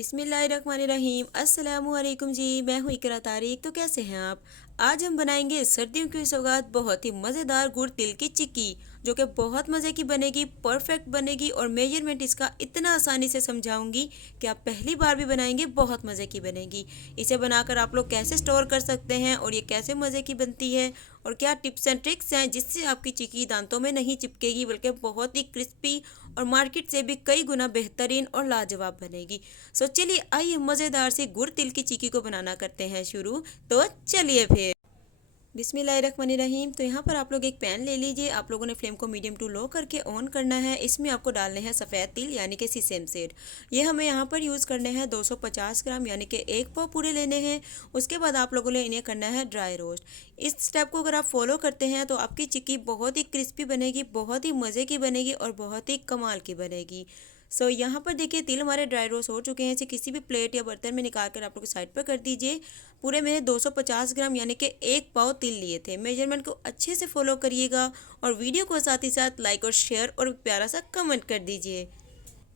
बिस्मिल्लाहिर्रहमानिर्रहीम। अस्सलामुअलैकुम जी, मैं हूँ इकरा तारिक। तो कैसे हैं आप? आज हम बनाएंगे सर्दियों की सौगात बहुत ही मज़ेदार गुड़ तिल की चिक्की, जो कि बहुत मज़े की बनेगी, परफेक्ट बनेगी और मेजरमेंट इसका इतना आसानी से समझाऊंगी कि आप पहली बार भी बनाएंगे बहुत मज़े की बनेगी। इसे बनाकर आप लोग कैसे स्टोर कर सकते हैं और ये कैसे मज़े की बनती है और क्या टिप्स एंड ट्रिक्स हैं जिससे आपकी चिक्की दांतों में नहीं चिपकेगी बल्कि बहुत ही क्रिस्पी और मार्केट से भी कई गुना बेहतरीन और लाजवाब बनेगी। सो चलिए आइए मज़ेदार सी गुड़ तिल की चिक्की को बनाना करते हैं शुरू। तो चलिए फिर बिस्मिल्लाहिर्रहमानिर्रहीम। तो यहाँ पर आप लोग एक पैन ले लीजिए। आप लोगों ने फ्लेम को मीडियम टू लो करके ऑन करना है। इसमें आपको डालने हैं सफ़ेद तिल यानी कि सीसम सीड। ये हमें यहाँ पर यूज़ करने हैं 250 ग्राम यानी कि एक पाव पूरे लेने हैं। उसके बाद आप लोगों ने इन्हें करना है ड्राई रोस्ट। इस स्टेप को अगर आप फॉलो करते हैं तो आपकी चिक्की बहुत ही क्रिस्पी बनेगी, बहुत ही मज़े की बनेगी और बहुत ही कमाल की बनेगी। यहाँ पर देखिए तिल हमारे ड्राई रोस्ट हो चुके हैं। इसे किसी भी प्लेट या बर्तन में निकाल कर आप लोग साइड पर कर दीजिए। पूरे मैंने 250 ग्राम यानी कि एक पाव तिल लिए थे। मेजरमेंट को अच्छे से फॉलो करिएगा और वीडियो को साथ ही साथ लाइक और शेयर और प्यारा सा कमेंट कर दीजिए।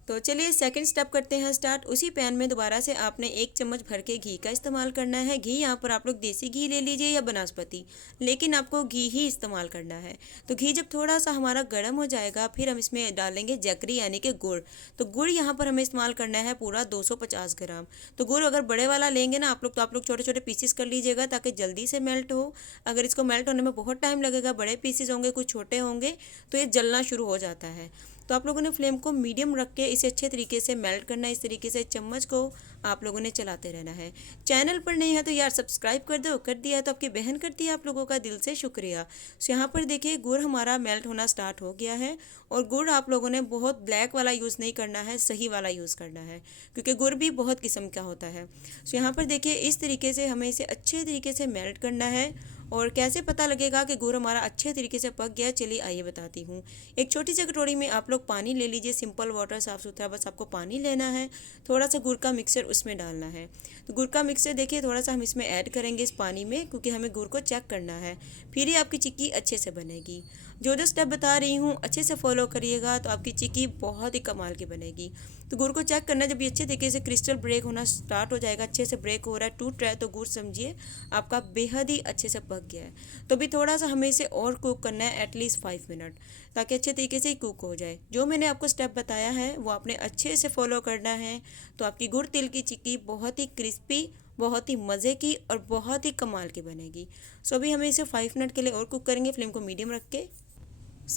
तो चलिए सेकंड स्टेप करते हैं स्टार्ट। उसी पैन में दोबारा से आपने एक चम्मच भर के घी का इस्तेमाल करना है। घी यहाँ पर आप लोग देसी घी ले लीजिए या बनस्पति, लेकिन आपको घी ही इस्तेमाल करना है। तो घी जब थोड़ा सा हमारा गर्म हो जाएगा फिर हम इसमें डालेंगे जगरी यानी कि गुड़। तो गुड़ यहाँ पर हमें इस्तेमाल करना है पूरा 250 ग्राम। तो गुड़ अगर बड़े वाला लेंगे ना आप लोग तो आप लोग छोटे छोटे पीसीस कर लीजिएगा ताकि जल्दी से मेल्ट हो। अगर इसको मेल्ट होने में बहुत टाइम लगेगा, बड़े पीसीस होंगे कुछ छोटे होंगे, तो ये जलना शुरू हो जाता है। तो आप लोगों ने फ्लेम को मीडियम रख के इसे अच्छे तरीके से मेल्ट करना है। इस तरीके से चम्मच को आप लोगों ने चलाते रहना है। चैनल पर नहीं है तो यार सब्सक्राइब कर दो, कर दिया है तो आपकी बहन करती है, आप लोगों का दिल से शुक्रिया। यहाँ पर देखिए गुड़ हमारा मेल्ट होना स्टार्ट हो गया है। और गुड़ आप लोगों ने बहुत ब्लैक वाला यूज़ नहीं करना है, सही वाला यूज़ करना है, क्योंकि गुड़ भी बहुत किस्म का होता है। यहाँ पर देखिए इस तरीके से हमें इसे अच्छे तरीके से मेल्ट करना है। और कैसे पता लगेगा कि गुड़ हमारा अच्छे तरीके से पक गया, चलिए आइए बताती हूँ। एक छोटी सी कटोरी में आप लोग पानी ले लीजिए, सिंपल वाटर, साफ़ सुथरा, बस आपको पानी लेना है। थोड़ा सा गुड़ का मिक्सर उसमें डालना है। तो गुड़ का मिक्सर देखिए थोड़ा सा हम इसमें ऐड करेंगे इस पानी में, क्योंकि हमें गुड़ को चेक करना है, फिर ही आपकी चिक्की अच्छे से बनेगी। जो जो स्टेप बता रही हूँ अच्छे से फॉलो करिएगा तो आपकी चिक्की बहुत ही कमाल की बनेगी। तो गुड़ को चेक करना है, जब ये अच्छे तरीके से क्रिस्टल ब्रेक होना स्टार्ट हो जाएगा, अच्छे से ब्रेक हो रहा है, टूट रहा है, तो गुड़ समझिए आपका बेहद ही अच्छे से पक गया है। तो भी थोड़ा सा हमें इसे और कुक करना है, एटलीस्ट 5 मिनट, ताकि अच्छे तरीके से कुक हो जाए। जो मैंने आपको स्टेप बताया है वो आपने अच्छे से फॉलो करना है। तो आपकी गुड़ तिल की चिक्की बहुत ही क्रिस्पी, बहुत ही मज़े की और बहुत ही कमाल की बनेगी। अभी हमें इसे 5 मिनट के लिए और कुक करेंगे, फ्लेम को मीडियम रख के।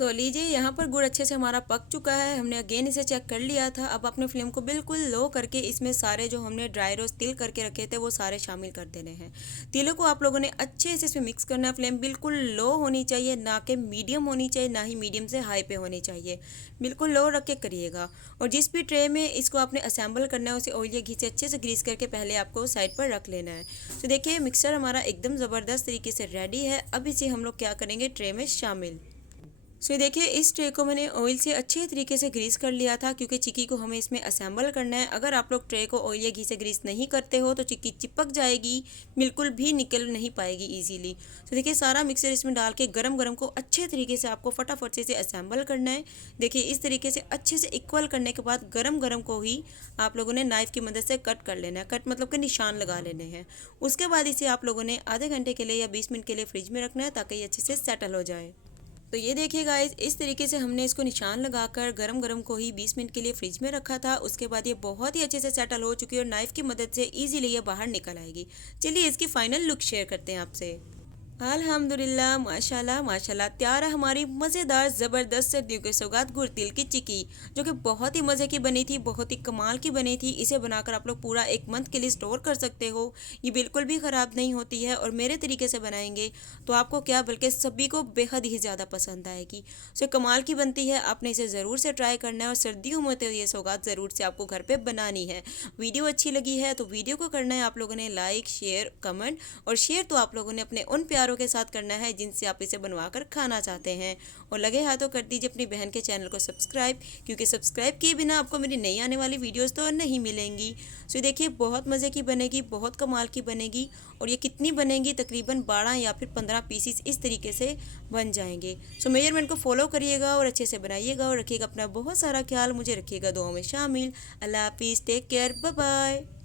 लीजिए यहाँ पर गुड़ अच्छे से हमारा पक चुका है। हमने अगेन इसे चेक कर लिया था। अब अपने फ्लेम को बिल्कुल लो करके इसमें सारे जो हमने ड्राई रोस्ट तिल करके रखे थे वो सारे शामिल कर देने हैं। तिलों को आप लोगों ने अच्छे से इसमें मिक्स करना है। फ्लेम बिल्कुल लो होनी चाहिए, ना कि मीडियम होनी चाहिए, ना ही मीडियम से हाई पे होनी चाहिए। बिल्कुल लो रख के करिएगा। और जिस भी ट्रे में इसको आपने असेंबल करना है उसे ऑयल या घी से अच्छे से ग्रीस करके पहले आपको साइड पर रख लेना है। तो देखिए मिक्सर हमारा एकदम ज़बरदस्त तरीके से रेडी है। अब इसे हम लोग क्या करेंगे, ट्रे में शामिल। ये देखिए इस ट्रे को मैंने ऑयल से अच्छे तरीके से ग्रीस कर लिया था, क्योंकि चिक्की को हमें इसमें असेंबल करना है। अगर आप लोग ट्रे को ऑयल या घी से ग्रीस नहीं करते हो तो चिक्की चिपक जाएगी, बिल्कुल भी निकल नहीं पाएगी इजीली। देखिए सारा मिक्सर इसमें डाल के गरम गरम को अच्छे तरीके से आपको फटाफट से इसे असेंबल करना है। देखिए इस तरीके से अच्छे से इक्वल करने के बाद गरम गरम को ही आप लोगों ने नाइफ़ की मदद से कट कर लेना है। कट मतलब कि निशान लगा लेने हैं। उसके बाद इसे आप लोगों ने आधे घंटे के लिए या 20 मिनट के लिए फ्रिज में रखना है, ताकि ये अच्छे से सेटल हो जाए। तो ये देखिए गाइस इस तरीके से हमने इसको निशान लगाकर गरम गरम को ही 20 मिनट के लिए फ्रिज में रखा था। उसके बाद ये बहुत ही अच्छे से सेटल हो चुकी है और नाइफ़ की मदद से इजीली ये बाहर निकल आएगी। चलिए इसकी फाइनल लुक शेयर करते हैं आपसे। अल्हम्दुलिल्लाह, माशाल्लाह माशाल्लाह, तैयार है हमारी मज़ेदार ज़बरदस्त सर्दियों के सौगात गुड़ तिल की चिक्की, जो कि बहुत ही मज़े की बनी थी, बहुत ही कमाल की बनी थी। इसे बनाकर आप लोग पूरा 1 मंथ के लिए स्टोर कर सकते हो। ये बिल्कुल भी ख़राब नहीं होती है और मेरे तरीके से बनाएंगे तो आपको क्या बल्कि सभी को बेहद ही ज़्यादा पसंद आएगी। कमाल की बनती है, आपने इसे ज़रूर से ट्राई करना है। और सर्दियों में तो ये सौगात ज़रूर से आपको घर पर बनानी है। वीडियो अच्छी लगी है तो वीडियो को करना है आप लोगों ने लाइक, शेयर, कमेंट, और शेयर तो आप लोगों ने अपने उन प्यार रिश्तेदारों के साथ करना है जिनसे आप इसे बनवा कर खाना चाहते हैं। और लगे हाथों कर दीजिए अपनी बहन के चैनल को सब्सक्राइब, क्योंकि सब्सक्राइब किए बिना आपको मेरी नई आने वाली वीडियोस तो नहीं मिलेंगी। सो देखिए बहुत मज़े की बनेगी, बहुत कमाल की बनेगी। और ये कितनी बनेगी, तकरीबन 12 या फिर 15 पीसीस इस तरीके से बन जाएंगे। सो मेजरमेंट को फॉलो करिएगा और अच्छे से बनाइएगा और रखिएगा अपना बहुत सारा ख्याल। मुझे रखिएगा दुआओं में शामिल। अल्लाह हाफिज़, टेक केयर, बाय बाय।